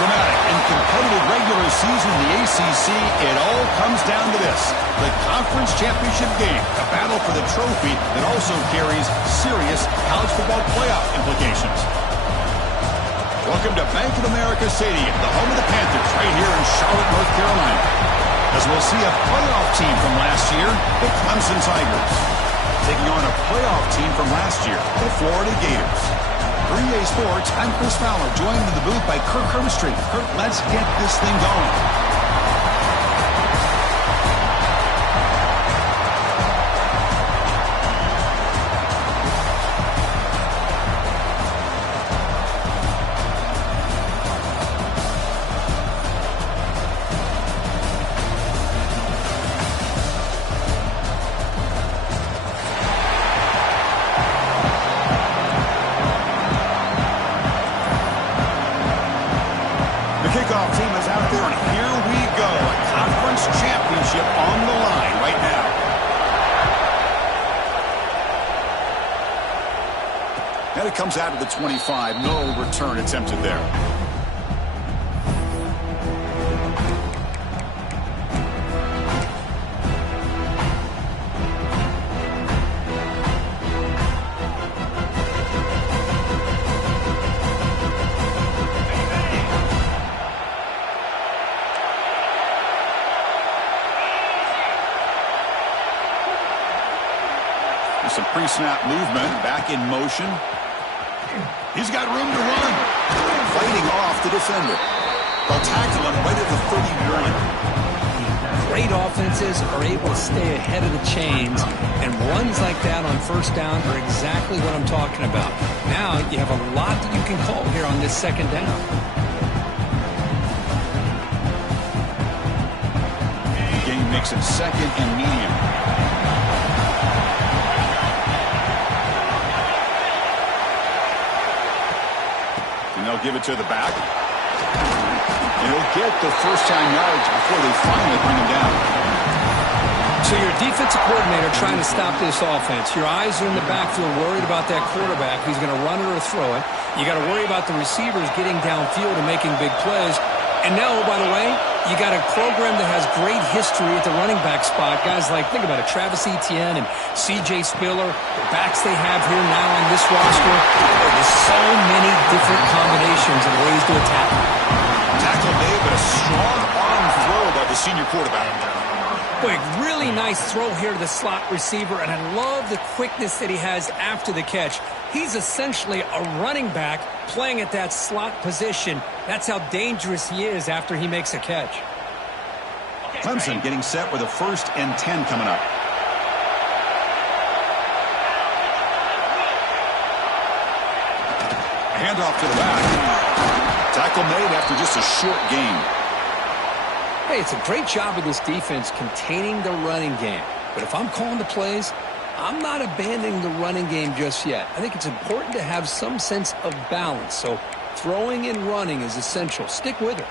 dramatic. In competitive regular season in the ACC, it all comes down to this. The conference championship game, a battle for the trophy that also carries serious college football playoff implications. Welcome to Bank of America Stadium, the home of the Panthers, right here in Charlotte, North Carolina. As we'll see a playoff team from last year, the Clemson Tigers, taking on a playoff team from last year, the Florida Gators. For EA Sports, I'm Chris Fowler, joined in the booth by Kirk Herbstreit. Kirk, let's get this thing going. Kickoff team is out there, and here we go. A conference championship on the line right now. And it comes out of the 25. No return attempted there. Some pre-snap movement, back in motion. He's got room to run. Fighting off the defender. They'll tackle him right at the 31. Great offenses are able to stay ahead of the chains, and runs like that on first down are exactly what I'm talking about. Now you have a lot that you can call here on this second down. Game makes it second and medium. And they'll give it to the back. And he'll get the first down yards before they finally bring him down. So your defensive coordinator trying to stop this offense. Your eyes are in the backfield worried about that quarterback who's going to run it or throw it. You got to worry about the receivers getting downfield and making big plays. And now, by the way, you got a program that has great history at the running back spot. Guys like, think about it, Travis Etienne and C.J. Spiller, the backs they have here now on this roster. There's so many different combinations and ways to attack them. Tackle made, but a strong arm throw by the senior quarterback. Boy, really nice throw here to the slot receiver, and I love the quickness that he has after the catch. He's essentially a running back playing at that slot position. That's how dangerous he is after he makes a catch. Clemson getting set with a 1st and 10 coming up. Handoff to the back. Tackle made after just a short gain. Hey, it's a great job of this defense containing the running game. But if I'm calling the plays, I'm not abandoning the running game just yet. I think it's important to have some sense of balance. So throwing and running is essential. Stick with it.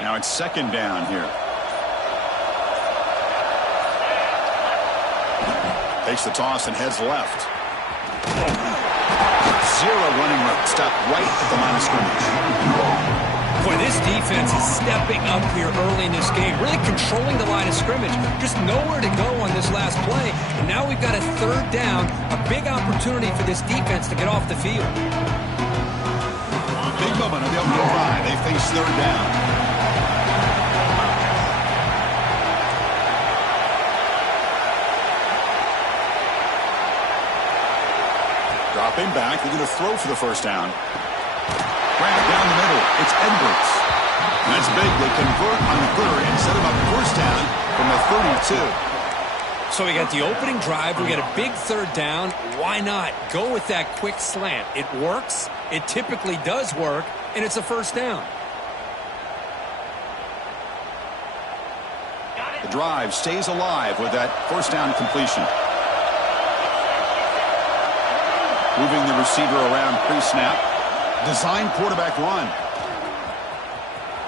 Now it's second down here. Takes the toss and heads left. Zero running room. Stop right at the line of scrimmage. Boy, this defense is stepping up here early in this game, really controlling the line of scrimmage. Just nowhere to go on this last play. And now we've got a 3rd down, a big opportunity for this defense to get off the field. Big moment on the opening drive. They face 3rd down. Dropping back, they're going to throw for the 1st down. Grab down the middle, it's Edwards. And that's big, they convert on the 3rd and set him up 1st down from the 32. So we got the opening drive, we got a big 3rd down. Why not go with that quick slant? It works, it typically does work, and it's a 1st down. The drive stays alive with that 1st down completion. Moving the receiver around pre-snap. Design quarterback run.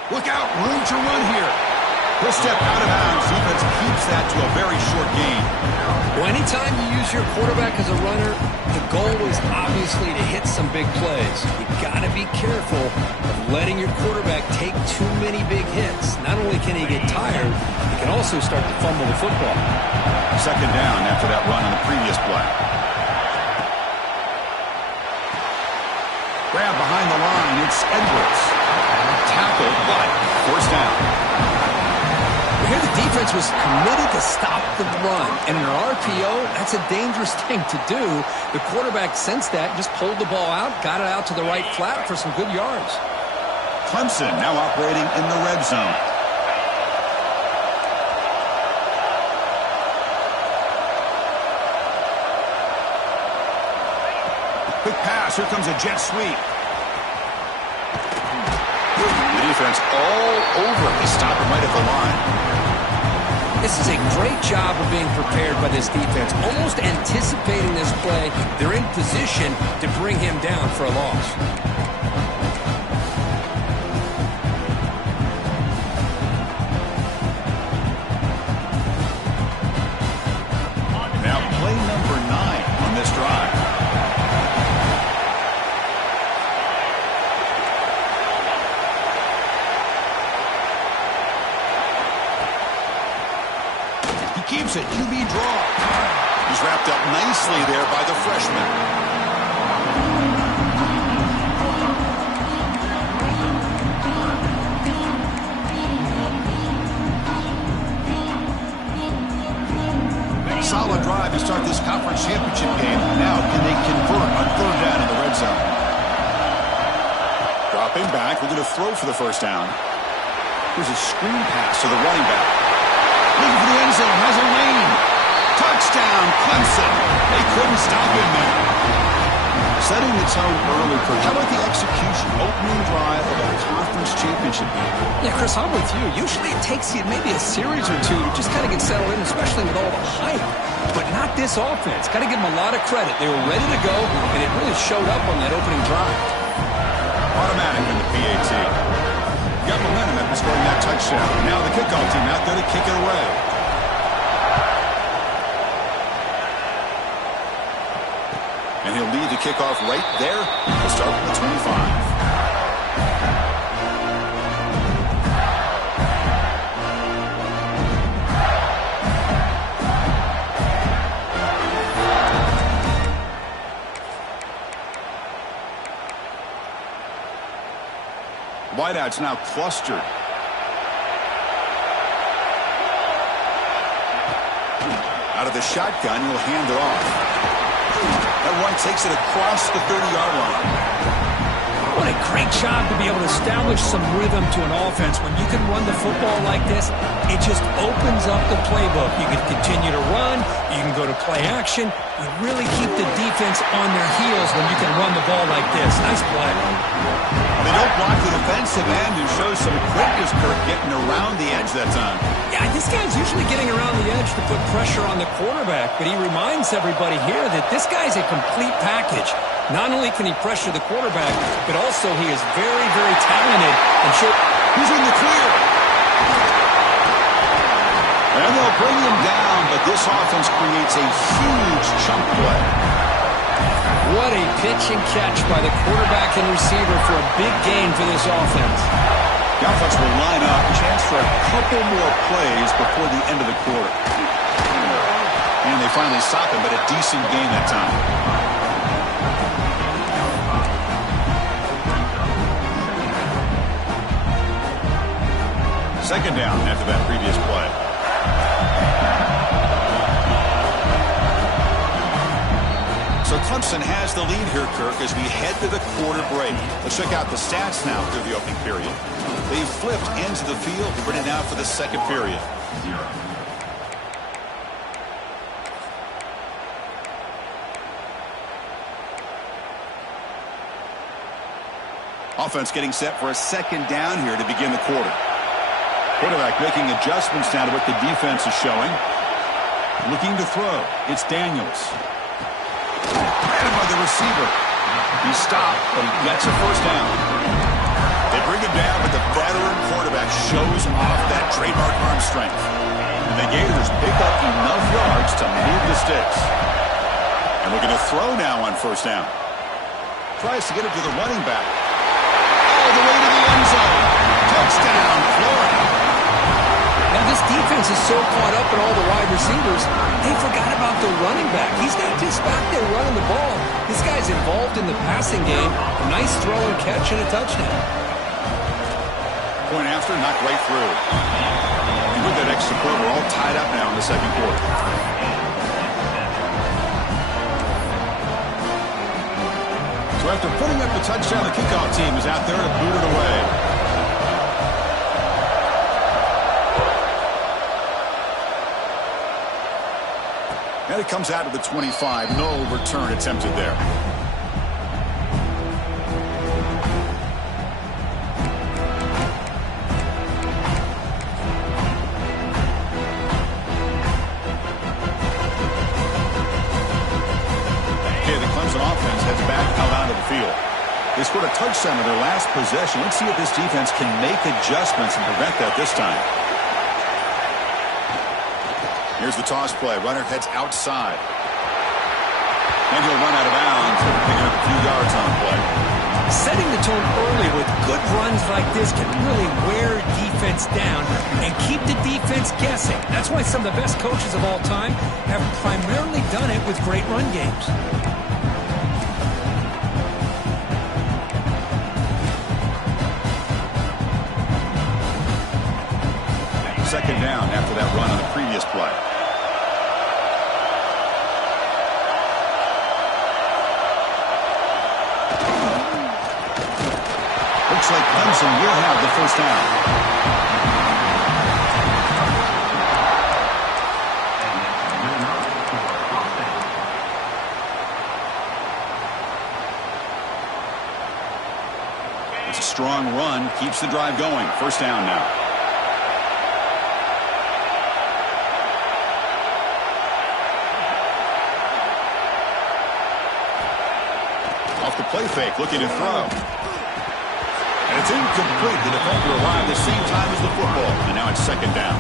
Look out, room to run here. He'll step out of bounds. Defense keeps that to a very short gain. Well, anytime you use your quarterback as a runner, the goal is obviously to hit some big plays. You got to be careful of letting your quarterback take too many big hits. Not only can he get tired, he can also start to fumble the football. Second down after that run on the previous play. Grab behind the line. It's Edwards. Tackle, but forced down. Here the defense was committed to stop the run. And in an RPO, that's a dangerous thing to do. The quarterback sensed that, just pulled the ball out, got it out to the right flat for some good yards. Clemson now operating in the red zone. Quick pass. Here comes a jet sweep. The defense all over. They stop him right at the line. This is a great job of being prepared by this defense. Almost anticipating this play, they're in position to bring him down for a loss. Now play number 9 on this drive. Keeps it, QB draw. He's wrapped up nicely there by the freshman. Solid drive to start this conference championship game. Now, can they convert on third down in the red zone? Dropping back, we're going to throw for the first down. Here's a screen pass to the running back. Looking for the end zone, has a lane. Touchdown, Clemson. They couldn't stop him there. Setting the tone early, Kurt. How about the execution? Opening drive of a conference championship game. Yeah, Chris, I'm with you. Usually it takes you maybe a series or two to just kind of get settled in, especially with all the hype. But not this offense. Got to give them a lot of credit. They were ready to go, and it really showed up on that opening drive. Automatic in the PAT. Got momentum after scoring that touchdown. Now the kickoff team out there to kick it away. And he'll lead the kickoff right there. We'll start with the 25. Wideouts now clustered. Out of the shotgun, he'll hand it off. That one takes it across the 30-yard line. What a great job to be able to establish some rhythm to an offense. When you can run the football like this, it just opens up the playbook. You can continue to run. You can go to play action. You really keep the defense on their heels when you can run the ball like this. Nice play. They don't block the defensive end and show some quickness, Kirk, getting around the edge that time. Yeah, this guy's usually getting around the edge to put pressure on the quarterback, but he reminds everybody here that this guy's a complete package. Not only can he pressure the quarterback, but also he is very, very talented. And he's in the clear. And they'll bring him down, but this offense creates a huge chunk play. What a pitch and catch by the quarterback and receiver for a big gain for this offense. The offense will line up, chance for a couple more plays before the end of the quarter. And they finally stop him, but a decent gain that time. Second down after that previous play. So Clemson has the lead here, Kirk, as we head to the quarter break. Let's check out the stats now through the opening period. They've flipped ends of the field. We're ready now for the second period. Offense getting set for a second down here to begin the quarter. Quarterback making adjustments now to what the defense is showing. Looking to throw. It's Daniels. Grabbed by the receiver. He stopped, but he gets a first down. They bring him down, but the veteran quarterback shows off that trademark arm strength. And the Gators pick up enough yards to move the sticks. And looking to throw now on first down. Tries to get it to the running back. All the way to the end zone. Touchdown, Florida. Now this defense is so caught up in all the wide receivers, they forgot about the running back. He's not just back there running the ball. This guy's involved in the passing game. A nice throw and catch and a touchdown. Point after, knocked right through. And with that extra point, we're all tied up now in the second quarter. So after putting up the touchdown, the kickoff team is out there to boot it away. And it comes out to the 25. No return attempted there. Offense heads back out onto the field. They scored a touchdown in their last possession. Let's see if this defense can make adjustments and prevent that this time. Here's the toss play. Runner heads outside. And he'll run out of bounds, picking up a few yards on the play. Setting the tone early with good runs like this can really wear defense down and keep the defense guessing. That's why some of the best coaches of all time have primarily done it with great run games. Second down after that run on the previous play. Looks like Clemson will have the first down. It's a strong run, keeps the drive going. First down now. The play fake, looking to throw. And it's incomplete. The defender arrived the same time as the football. And now it's second down.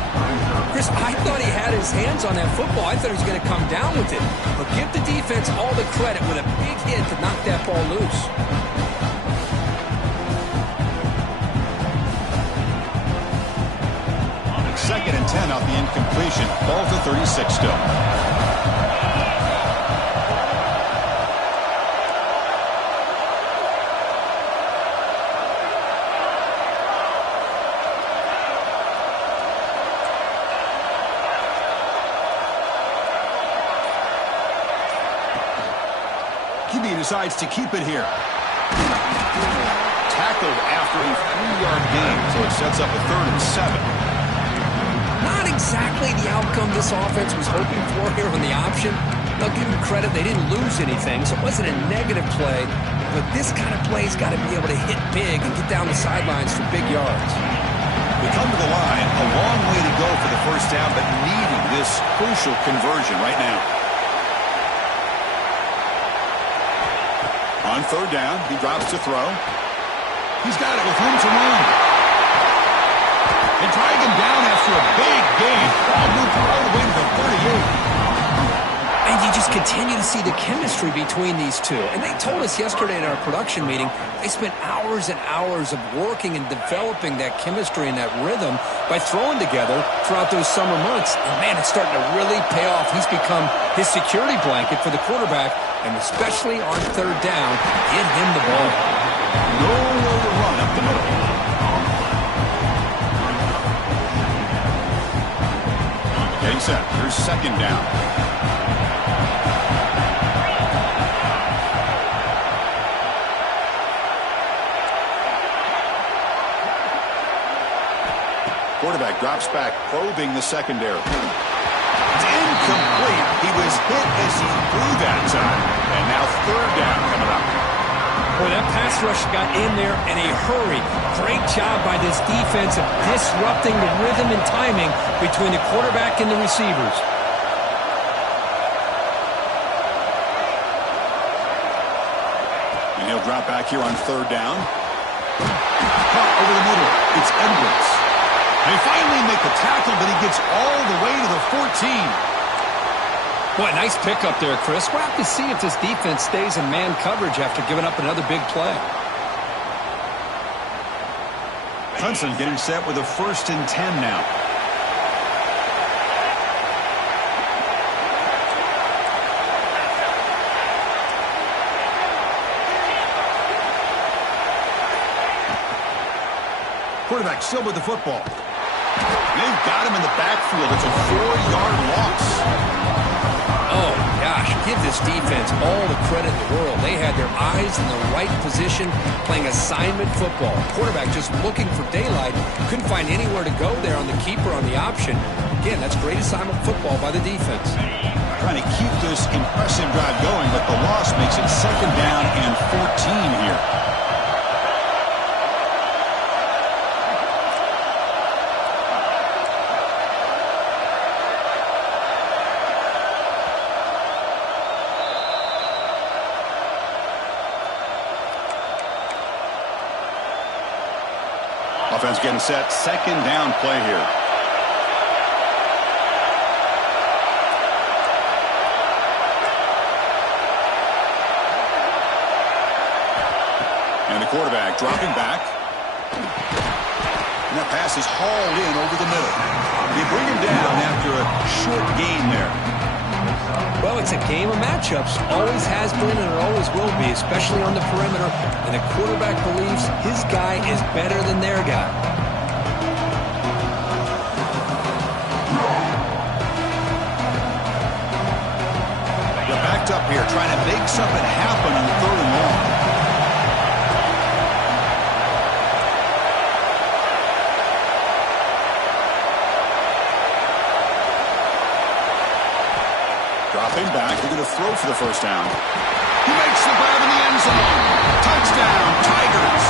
Chris, I thought he had his hands on that football. I thought he was going to come down with it. But give the defense all the credit with a big hit to knock that ball loose. Second and 10 off the incompletion. Ball to 36 still. QB decides to keep it here. Tackled after a 3-yard gain, so it sets up a 3rd and 7. Not exactly the outcome this offense was hoping for here on the option. They'll give them credit. They didn't lose anything, so it wasn't a negative play. But this kind of play's got to be able to hit big and get down the sidelines for big yards. We come to the line, a long way to go for the first down, but needing this crucial conversion right now. On third down, he drops to throw. He's got it with room to run. And drag him down after a big gain. Ball moved all the way to the 38. And you just continue to see the chemistry between these two. And they told us yesterday in our production meeting, they spent hours and hours of working and developing that chemistry and that rhythm by throwing together throughout those summer months. And, man, it's starting to really pay off. He's become his security blanket for the quarterback, and especially on third down, get him the ball. Nowhere to run up the middle. Getting set. Here's second down. Quarterback drops back, probing the secondary. It's incomplete. He was hit as he threw that time. And now third down coming up. Boy, that pass rush got in there in a hurry. Great job by this defense of disrupting the rhythm and timing between the quarterback and the receivers. And he'll drop back here on third down. Caught over the middle. It's Edwards. They finally make the tackle, but he gets all the way to the 14. Boy, nice pickup there, Chris. We'll have to see if this defense stays in man coverage after giving up another big play. Hudson getting set with a 1st and 10 now. Quarterback still with the football. They've got him in the backfield. It's a 4-yard loss. Oh, gosh, give this defense all the credit in the world. They had their eyes in the right position, playing assignment football. Quarterback just looking for daylight. Couldn't find anywhere to go there on the keeper on the option. Again, that's great assignment football by the defense. Trying to keep this impressive drive going, but the loss makes it 2nd down and 14 here. Offense getting set. 2nd down play here. And the quarterback dropping back. And that pass is hauled in over the middle. They bring him down after a short gain there. Well, it's a game of matchups. Always has been and it always will be, especially on the perimeter. And the quarterback believes his guy is better than their guy. They're backed up here, trying to make something happen on 3rd and long. Dropping back, they're going to throw for the 1st down. He makes the grab in the end zone. Touchdown, Tigers.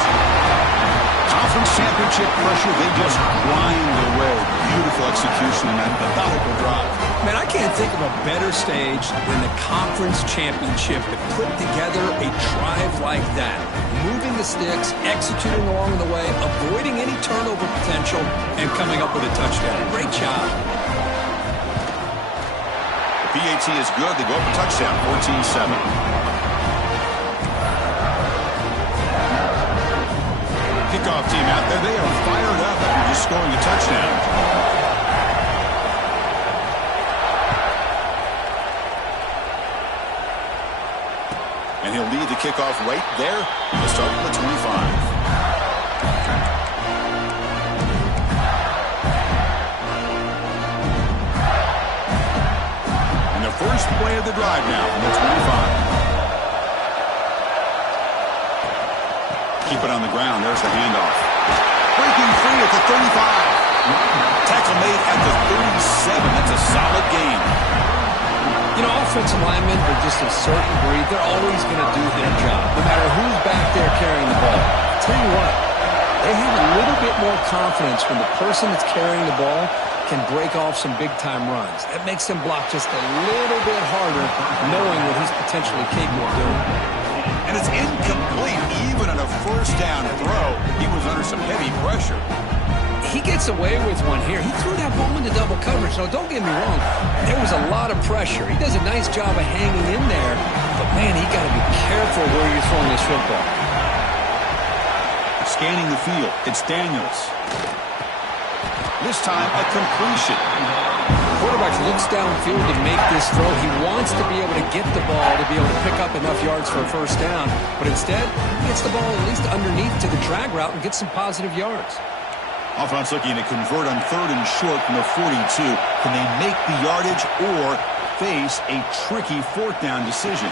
Conference championship pressure, they just grind away. Beautiful execution in that methodical drive. Man, I can't think of a better stage than the conference championship to put together a drive like that. Moving the sticks, executing along the way, avoiding any turnover potential, and coming up with a touchdown. Great job. PAT is good. They go up a touchdown, 14-7. Kickoff team out there. They are fired up after just scoring a touchdown. And he'll lead the kickoff right there. He'll start from the 25. First play of the drive now from the 25. Keep it on the ground. There's the handoff. Breaking free at the 35. Tackle made at the 37. That's a solid gain. You know, offensive linemen are just a certain breed. They're always going to do their job, no matter who's back there carrying the ball. I'll tell you what, they have a little bit more confidence when the person that's carrying the ball can break off some big-time runs. That makes him block just a little bit harder, knowing what he's potentially capable of doing. And it's incomplete. Even on a 1st down throw, he was under some heavy pressure. He gets away with one here. He threw that ball into double coverage. Now, don't get me wrong. There was a lot of pressure. He does a nice job of hanging in there. But, man, he got to be careful where you're throwing this football. Scanning the field. It's Daniels. This time, a completion. The quarterback looks downfield to make this throw. He wants to be able to get the ball to be able to pick up enough yards for a 1st down. But instead, he gets the ball at least underneath to the drag route and gets some positive yards. Offense looking to convert on 3rd and short from the 42. Can they make the yardage or face a tricky 4th down decision?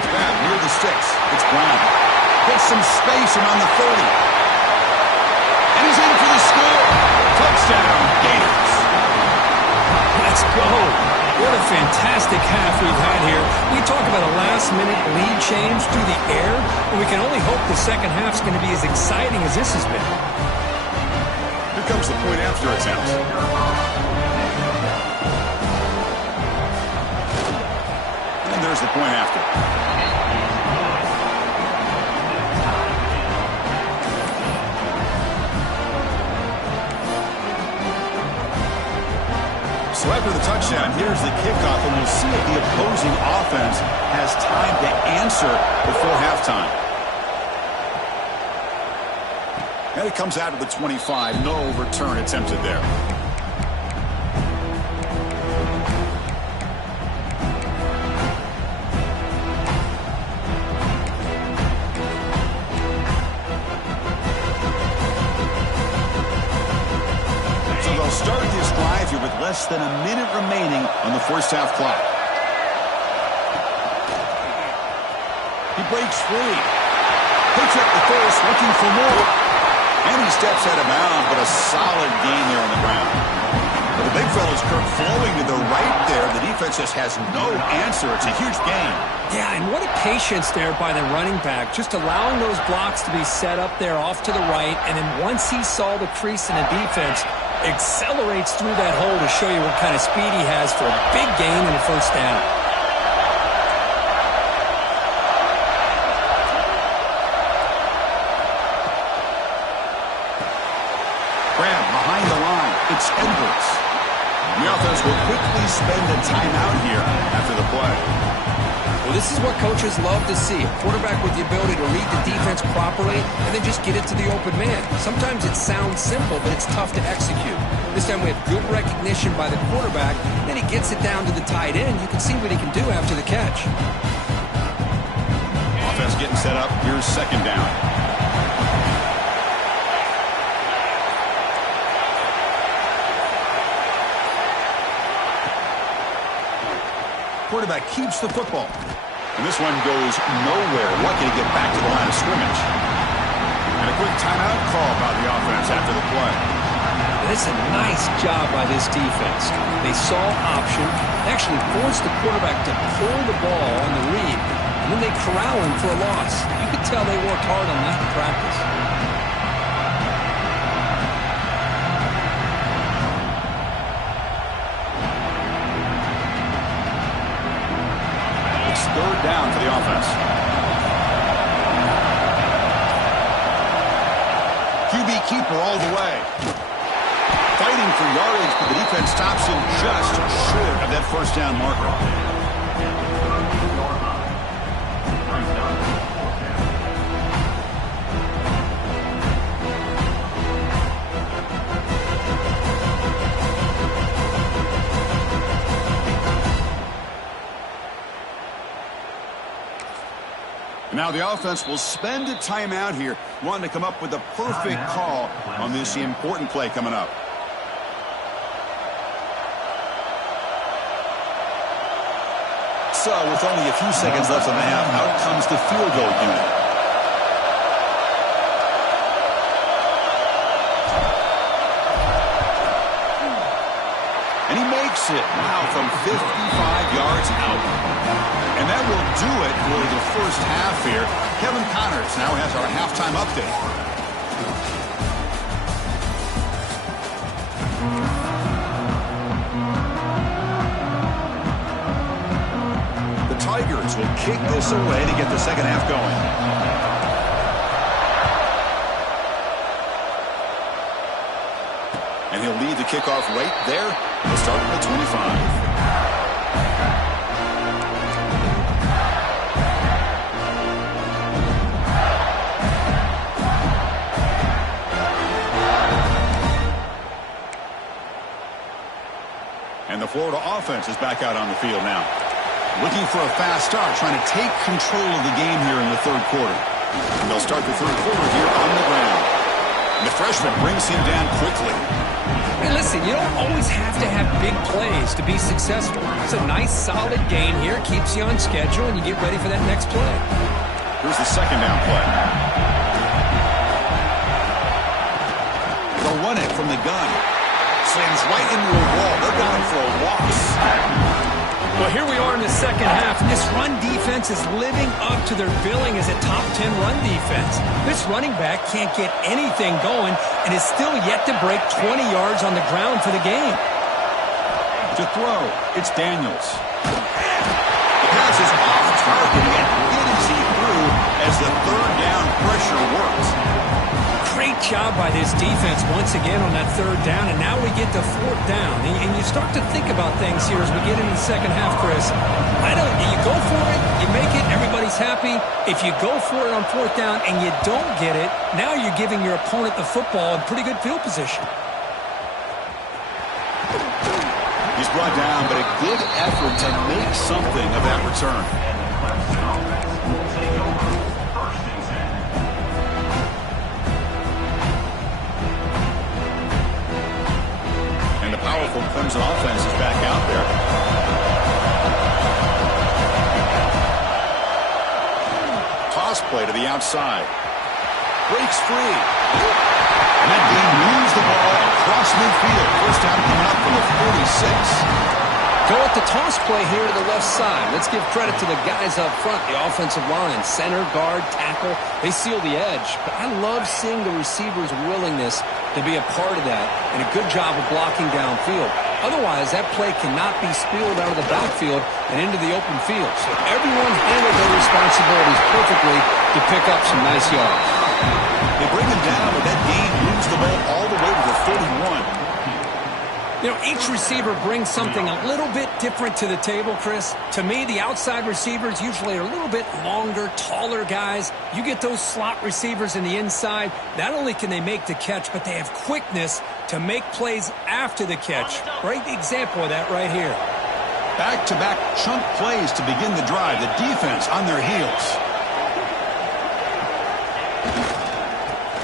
Grab near the sticks. It's Brown. Gets some space around the 30. And he's in for the score. Touchdown, Gators. Let's go. What a fantastic half we've had here. We talk about a last-minute lead change through the air, and we can only hope the second half's going to be as exciting as this has been. Here comes the point after attempt. And there's the point after. So after the touchdown, here's the kickoff, and we'll see if the opposing offense has time to answer before halftime. And it comes out to the 25. No return attempted there. So they'll start this drive here with less than a minute remaining on the first half clock. He breaks free. Picks up the first, looking for more. And he steps out of bounds, but a solid gain there on the ground. Well, the big fella's Kirk flowing to the right there. The defense just has no answer. It's a huge gain. Yeah, and what a patience there by the running back, just allowing those blocks to be set up there off to the right, and then once he saw the crease in the defense, accelerates through that hole to show you what kind of speed he has for a big gain in the first down. Grab behind the line. It's Edwards. The offense will quickly spend a timeout here after the play. Well, this is what coaches love to see. A quarterback with the ability to read the defense properly and then just get it to the open man. Sometimes it sounds simple, but it's tough to execute. This time we have good recognition by the quarterback. Then he gets it down to the tight end. You can see what he can do after the catch. Offense getting set up. Here's second down. Quarterback keeps the football. And this one goes nowhere. Lucky to get back to the line of scrimmage. And a quick timeout call by the offense after the play. It's a nice job by this defense. They saw option, actually forced the quarterback to pull the ball on the read, and then they corral him for a loss. You could tell they worked hard on that in practice. Third down for the offense. QB keeper all the way. Fighting for yardage, but the defense stops him just short of that first down marker. Now the offense will spend a timeout here, wanting to come up with the perfect call on this important play coming up. So with only a few seconds left on the half, out comes the field goal unit. And he makes it now from 55 yards out. And that will do it for the first half here. Kevin Connors now has our halftime update. The Tigers will kick this away to get the second half going. And he'll lead the kickoff right there. He'll start at the 25. And the Florida offense is back out on the field now. Looking for a fast start, trying to take control of the game here in the third quarter. And they'll start the third quarter here on the ground. And the freshman brings him down quickly. Hey, listen, you don't always have to have big plays to be successful. It's a nice, solid game here. Keeps you on schedule, and you get ready for that next play. Here's the second down play. They'll run it from the gun. Slams right into a wall. They're going for a loss. Well, here we are in the second half, and this run defense is living up to their billing as a top 10 run defense. This running back can't get anything going and is still yet to break 20 yards on the ground for the game. To throw, it's Daniels. The pass is off target, yet hit as he threw as the third down pressure works. Great job by this defense once again on that third down, and now we get to fourth down. And you start to think about things here as we get into the second half, Chris. You go for it, you make it, everybody's happy. If you go for it on fourth down and you don't get it, now you're giving your opponent the football in pretty good field position. He's brought down, but a good effort to make something of that return. And the powerful Clemson offense is back out there. Toss play to the outside. Breaks free. And that game moves the ball across midfield. First down coming up from the 46. Go at the toss play here to the left side. Let's give credit to the guys up front, the offensive line, center, guard, tackle. They seal the edge. But I love seeing the receivers' willingness to be a part of that and a good job of blocking downfield. Otherwise, that play cannot be spilled out of the backfield and into the open field. So everyone handled their responsibilities perfectly to pick up some nice yards. They bring him down, but that gain moves the ball all the way to the 31. You know, each receiver brings something a little bit different to the table, Chris. To me, the outside receivers usually are a little bit longer, taller guys. You get those slot receivers in the inside, not only can they make the catch, but they have quickness to make plays after the catch. Great example of that right here. Back-to-back chunk plays to begin the drive. The defense on their heels.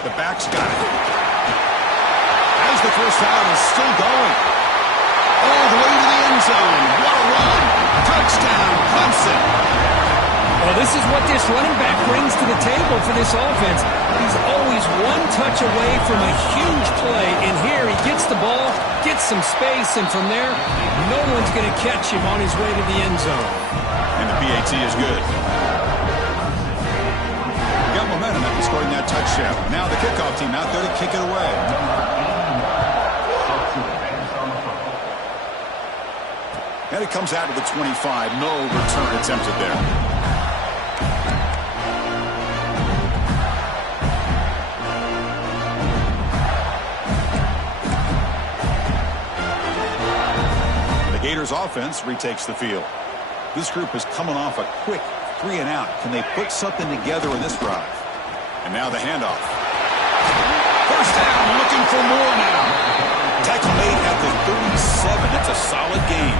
The back's got it. As the first down is still going. All the way to the end zone. What a run. Touchdown, Clemson. Well, this is what this running back brings to the table for this offense. He's always one touch away from a huge play. And here he gets the ball, gets some space, and from there, no one's going to catch him on his way to the end zone. And the PAT is good. Got momentum after scoring that touchdown. Now the kickoff team out there to kick it away. And it comes out to the 25. No return attempted there. The Gators offense retakes the field. This group is coming off a quick 3-and-out. Can they put something together in this drive? And now the handoff. First down, looking for more now. Tackle made at the 37. That's a solid gain.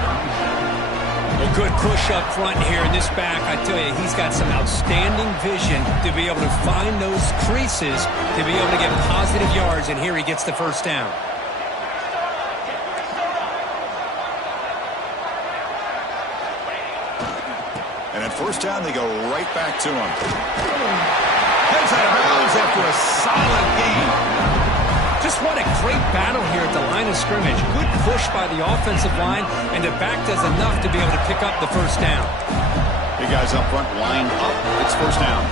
Well, good push up front here in this back. I tell you, he's got some outstanding vision to be able to find those creases, to be able to get positive yards, and here he gets the first down. And at first down, they go right back to him. Heads out of bounds after a solid gain. Just what a great battle here at the line of scrimmage. Good push by the offensive line, and the back does enough to be able to pick up the first down. Big guys up front lined up. It's first down.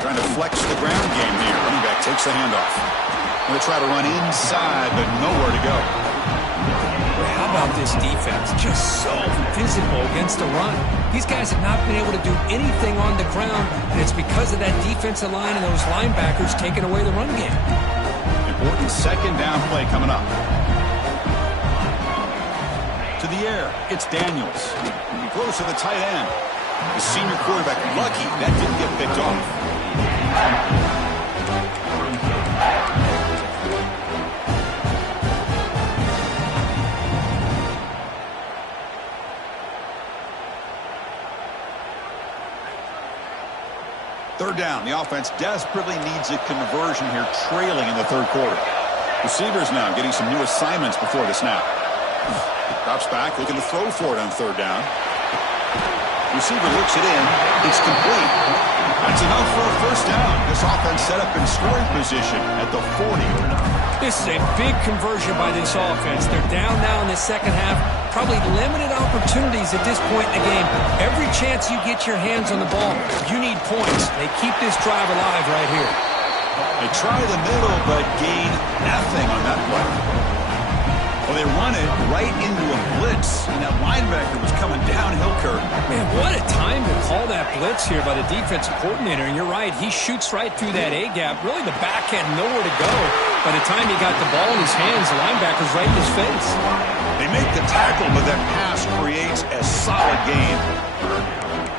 Trying to flex the ground game here. Running back takes the handoff. Going to try to run inside, but nowhere to go. How about this defense? Just so physical against the run. These guys have not been able to do anything on the ground, and it's because of that defensive line and those linebackers taking away the run game. Important second down play coming up. To the air, it's Daniels. He throws to the tight end. The senior quarterback lucky that didn't get picked off. Third down. The offense desperately needs a conversion here, trailing in the third quarter. Receivers now getting some new assignments before the snap. Drops back, looking to throw for it on third down. Receiver looks it in. It's complete. That's enough for a first down. This offense set up in scoring position at the 40. This is a big conversion by this offense. They're down now in the second half. Probably limited opportunities at this point in the game. Every chance you get your hands on the ball, you need points. They keep this drive alive right here. They try the middle, but gain nothing on that play. Well, they run it right into a blitz. blocks, and that linebacker was coming downhill, Kirk. Man, what a time to call that blitz here by the defensive coordinator. And you're right, he shoots right through that A-gap. Really, the back had nowhere to go. By the time he got the ball in his hands, the linebacker's right in his face. They make the tackle, but that pass creates a solid gain.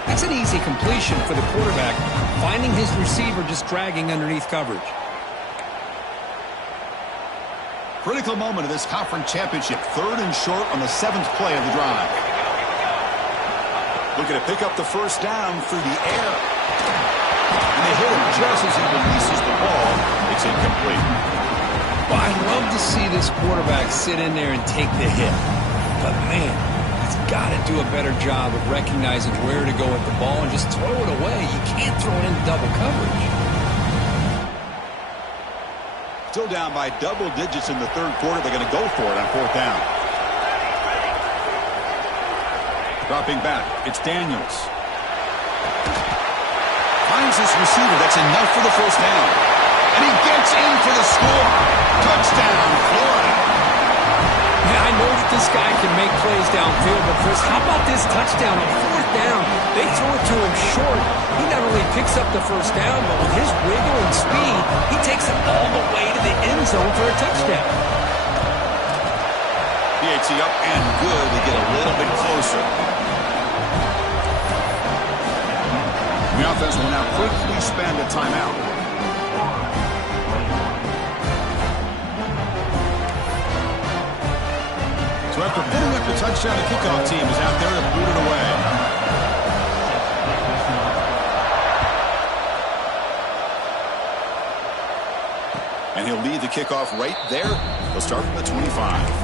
That's an easy completion for the quarterback, finding his receiver just dragging underneath coverage. Critical moment of this conference championship. 3rd and short on the 7th play of the drive. Looking to pick up the first down through the air. And they hit him just as he releases the ball. It's incomplete. Well, I'd love to see this quarterback sit in there and take the hit. But, man, he's got to do a better job of recognizing where to go with the ball and just throw it away. You can't throw it into double coverage. Still down by double digits in the 3rd quarter. They're going to go for it on 4th down. Dropping back, it's Daniels. Finds this receiver. That's enough for the first down. And he gets in for the score. Touchdown, Florida. Yeah, I know that this guy can make plays downfield, but Chris, how about this touchdown on 4th down? They throw it to him short. He not only picks up the first down, but with his wiggle and speed, he takes it all the way to the end zone for a touchdown. PAT up and good to get a little bit closer. The offense will now quickly spend a timeout. So after putting up the touchdown, the kickoff team is out there to boot it away. And he'll lead the kickoff right there. He'll start from the 25.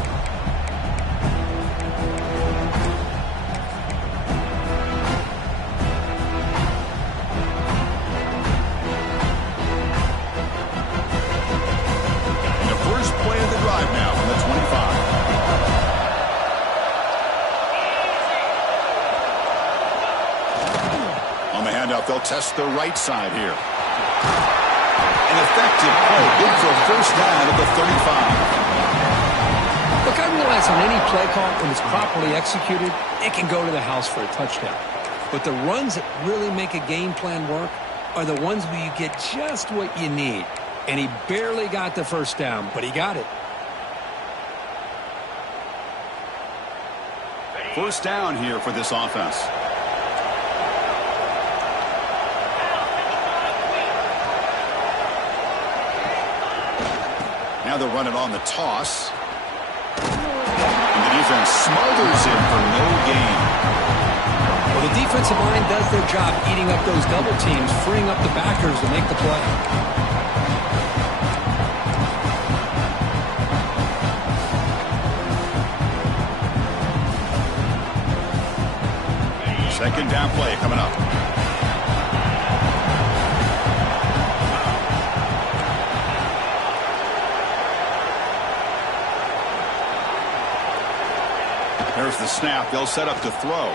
They'll test the right side here. An effective play, good for a first down at the 35. Look, I realize on any play call, when it's properly executed, it can go to the house for a touchdown. But the runs that really make a game plan work are the ones where you get just what you need. And he barely got the first down, but he got it. First down here for this offense. Now they'll run it on the toss. And the defense smothers him for no gain. Well, the defensive line does their job eating up those double teams, freeing up the backers to make the play. Second down play coming up. There's the snap. They'll set up to throw.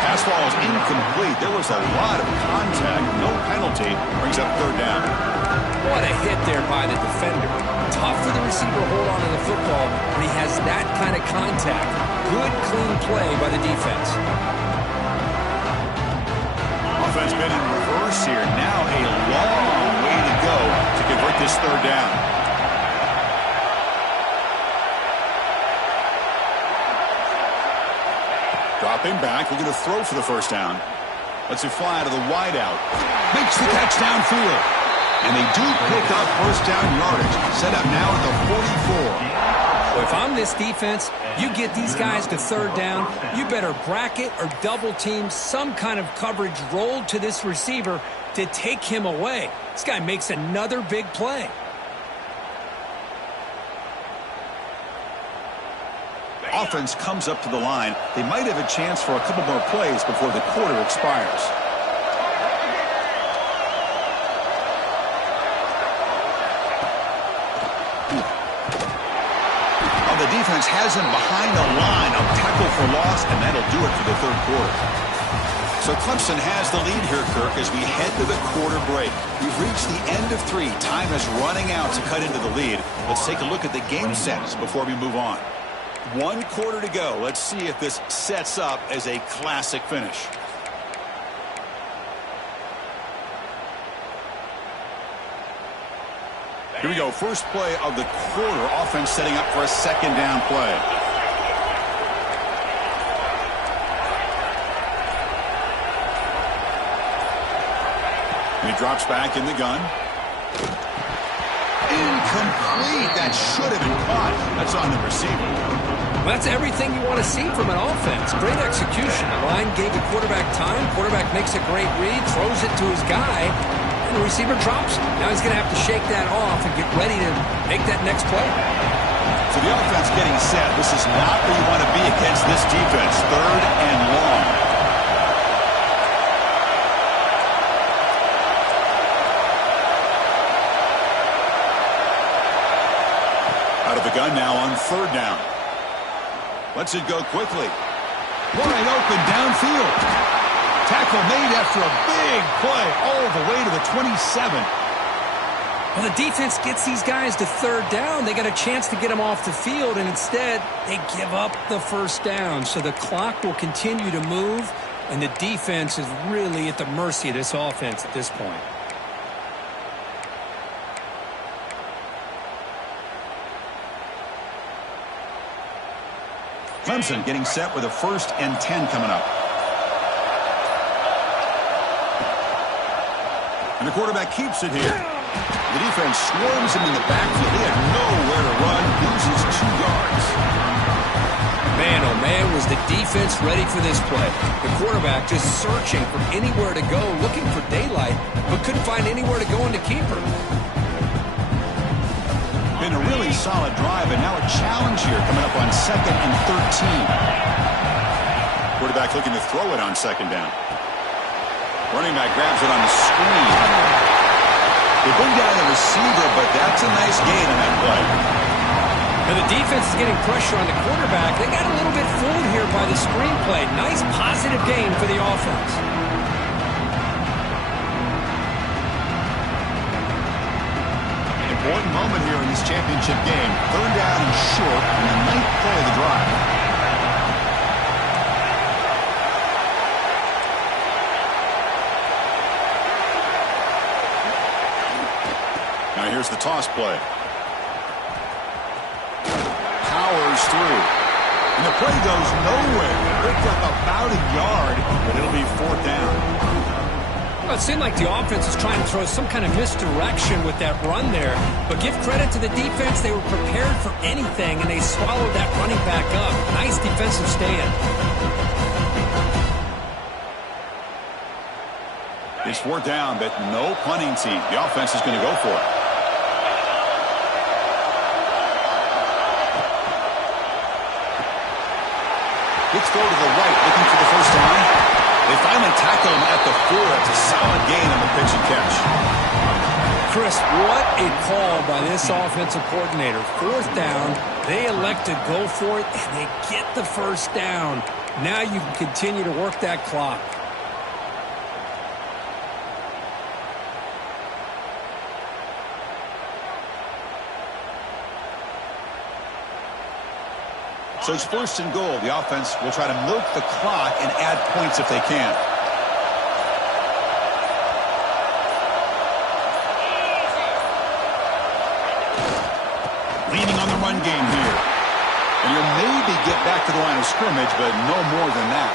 Pass ball is incomplete. There was a lot of contact. No penalty. Brings up 3rd down. What a hit there by the defender. Tough for the receiver to hold on to the football when he has that kind of contact. Good, clean play by the defense. Offense been in reverse here. Now a long way to go to convert this 3rd down. Dropping back, looking to throw for the first down. Lets it fly to the wideout. Makes the catch downfield. And they do pick up first down yardage. Set up now at the 44. Well, if I'm this defense, you get these guys to 3rd down, you better bracket or double team some kind of coverage rolled to this receiver to take him away. This guy makes another big play. Offense comes up to the line. They might have a chance for a couple more plays before the quarter expires. Well, the defense has him behind the line of tackle for loss, and that'll do it for the 3rd quarter. So Clemson has the lead here, Kirk, as we head to the quarter break. We've reached the end of 3. Time is running out to cut into the lead. Let's take a look at the game sets before we move on. 1 quarter to go. Let's see if this sets up as a classic finish. Here we go. First play of the quarter. Offense setting up for a second down play. And he drops back in the gun. Incomplete. That should have been caught. That's on the receiver. Well, that's everything you want to see from an offense. Great execution. The line gave the quarterback time. Quarterback makes a great read, throws it to his guy, and the receiver drops it. Now he's going to have to shake that off and get ready to make that next play. So the offense getting set. This is not where you want to be against this defense. 3rd and long. Out of the gun now on 3rd down. Lets it go quickly. Wide open downfield. Tackle made after a big play all the way to the 27. Well, the defense gets these guys to 3rd down. They got a chance to get them off the field, and instead they give up the 1st down. So the clock will continue to move, and the defense is really at the mercy of this offense at this point. Clemson getting set with a 1st and 10 coming up. And the quarterback keeps it here. The defense swarms him in the backfield. He had nowhere to run. Loses 2 yards. Man, oh man, was the defense ready for this play. The quarterback just searching for anywhere to go, looking for daylight, but couldn't find anywhere to go in the keeper. Been a really solid drive, and now a challenge here coming up on 2nd and 13. Quarterback looking to throw it on 2nd down. Running back grabs it on the screen. They bring down the receiver, but that's a nice gain on that play. Now the defense is getting pressure on the quarterback. They got a little bit fooled here by the screenplay. Nice positive gain for the offense. Important moment here in this championship game. 3rd down and short on the 9th play of the drive. Now here's the toss play. Powers through. And the play goes nowhere. Picked up about a yard, but it'll be 4th down. Well, it seemed like the offense is trying to throw some kind of misdirection with that run there. But give credit to the defense. They were prepared for anything, and they swallowed that running back up. Nice defensive stand. It's 4th down, but no punting team. The offense is going to go for it. Let's go to the right, looking for the 1st down. They finally tackle him at the 4. It's a solid gain on the pitch and catch. Chris, what a call by this offensive coordinator. 4th down, they elect to go for it, and they get the 1st down. Now you can continue to work that clock. So it's 1st and goal. The offense will try to milk the clock and add points if they can. Leaning on the run game here. And he'll maybe get back to the line of scrimmage, but no more than that.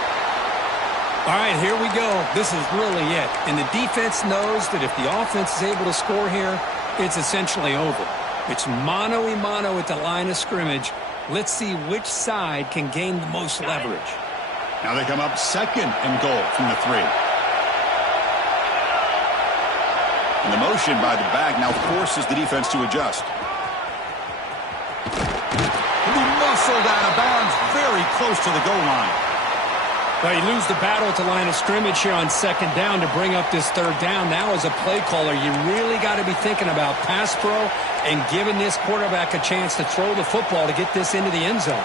All right, here we go. This is really it. And the defense knows that if the offense is able to score here, it's essentially over. It's mano-a-mano at the line of scrimmage. Let's see which side can gain the most leverage. Now they come up 2nd and goal from the 3. And the motion by the back now forces the defense to adjust. He'll be muscled out of bounds very close to the goal line. Well, you lose the battle at the line of scrimmage here on 2nd down to bring up this 3rd down. Now as a play caller, you really got to be thinking about pass pro and giving this quarterback a chance to throw the football to get this into the end zone.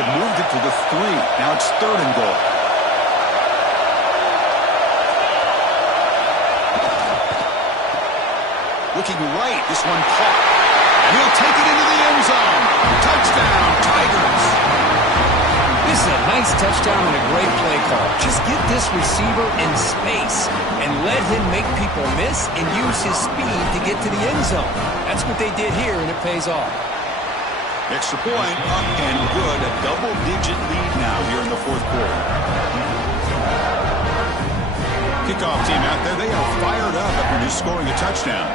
They've moved it to the 3. Now it's 3rd and goal. Looking right, this one caught. And he'll take it into the end zone. Touchdown, Tigers. This is a nice touchdown and a great play call. Just get this receiver in space and let him make people miss and use his speed to get to the end zone. That's what they did here, and it pays off. Extra point, up and good. A double-digit lead now here in the 4th quarter. Kickoff team out there, they are fired up after just scoring a touchdown.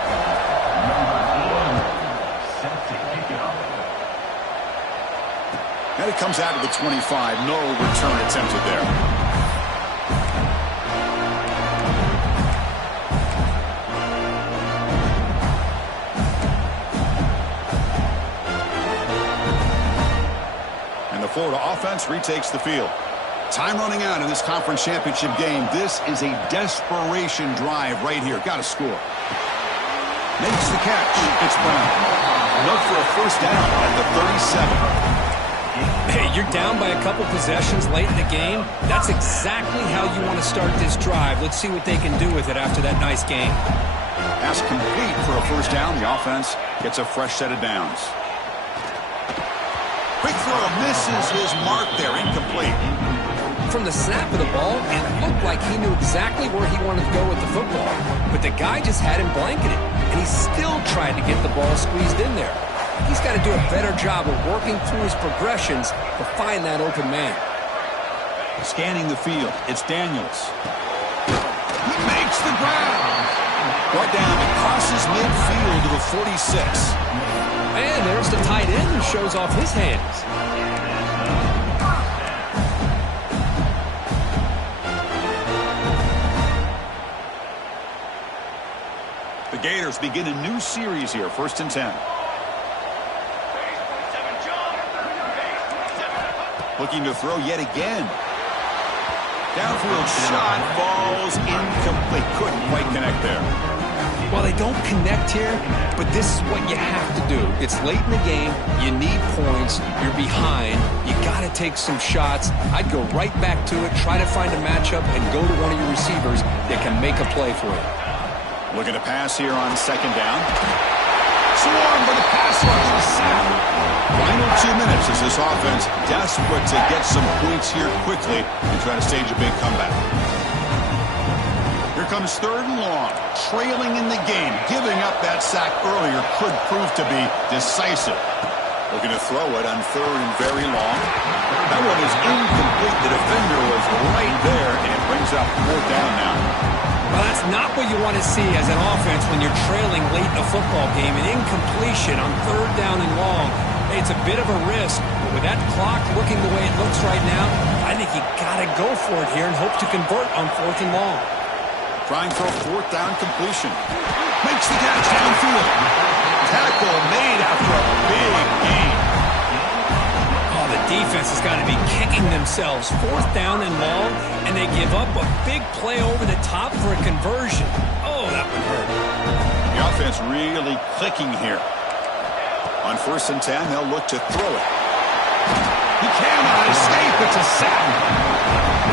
And it comes out of the 25. No return attempted there. And the Florida offense retakes the field. Time running out in this conference championship game. This is a desperation drive right here. Got to score. Makes the catch. It's Brown. Look for a first down at the 37. Hey, you're down by a couple possessions late in the game. That's exactly how you want to start this drive. Let's see what they can do with it after that nice game. Pass complete for a first down. The offense gets a fresh set of downs. Quick throw misses his mark there. Incomplete. From the snap of the ball, it looked like he knew exactly where he wanted to go with the football. But the guy just had him blanketed, and he still tried to get the ball squeezed in there. He's got to do a better job of working through his progressions to find that open man. Scanning the field, it's Daniels. He makes the grab. Right down, it crosses midfield to the 46. And there's the tight end who shows off his hands. The Gators begin a new series here, 1st and 10. Looking to throw yet again. Downfield shot falls incomplete. Couldn't quite connect there. Well, they don't connect here, but this is what you have to do. It's late in the game. You need points. You're behind. You got to take some shots. I'd go right back to it, try to find a matchup, and go to one of your receivers that can make a play for you. Looking to pass here on 2nd down. Swarm for the pass rush is sacked. Final 2 minutes as this offense desperate to get some points here quickly and try to stage a big comeback. Here comes 3rd and long. Trailing in the game. Giving up that sack earlier could prove to be decisive. Looking to throw it on 3rd and very long. That one is incomplete. The defender was right there, and it brings up 4th down now. Well, that's not what you want to see as an offense when you're trailing late in a football game. An incompletion on 3rd down and long. Hey, it's a bit of a risk, but with that clock looking the way it looks right now, I think you got to go for it here and hope to convert on 4th and long. Trying for a 4th down completion. Makes the catch downfield. Tackle made after a big gain. Oh, the defense has got to be kicking themselves. 4th down and long, and they give up a big play over the top for a conversion. Oh, that would hurt. The offense really clicking here. On 1st and 10, they'll look to throw it. He cannot escape. It's a sack.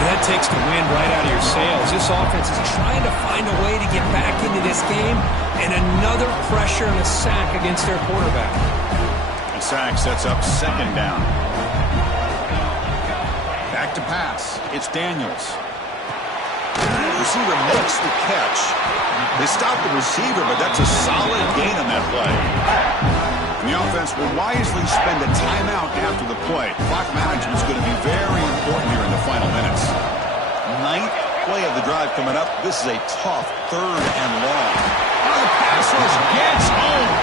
That takes the wind right out of your sails. This offense is trying to find a way to get back into this game, and another pressure and a sack against their quarterback. The sack sets up 2nd down. Back to pass. It's Daniels. The receiver makes the catch. They stop the receiver, but that's a solid gain on that play. And the offense will wisely spend a timeout after the play. Clock management is going to be very important here in the final minutes. 9th play of the drive coming up. This is a tough 3rd and long. Oh, the pass rush gets home.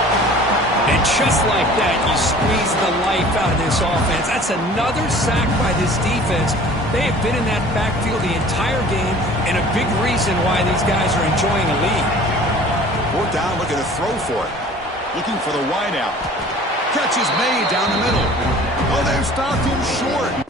And just like that, you squeeze the life out of this offense. That's another sack by this defense. They have been in that backfield the entire game, and a big reason why these guys are enjoying a lead. 4th down, looking to throw for it. Looking for the wide out. Catch is made down the middle. Oh, they've stopped him short.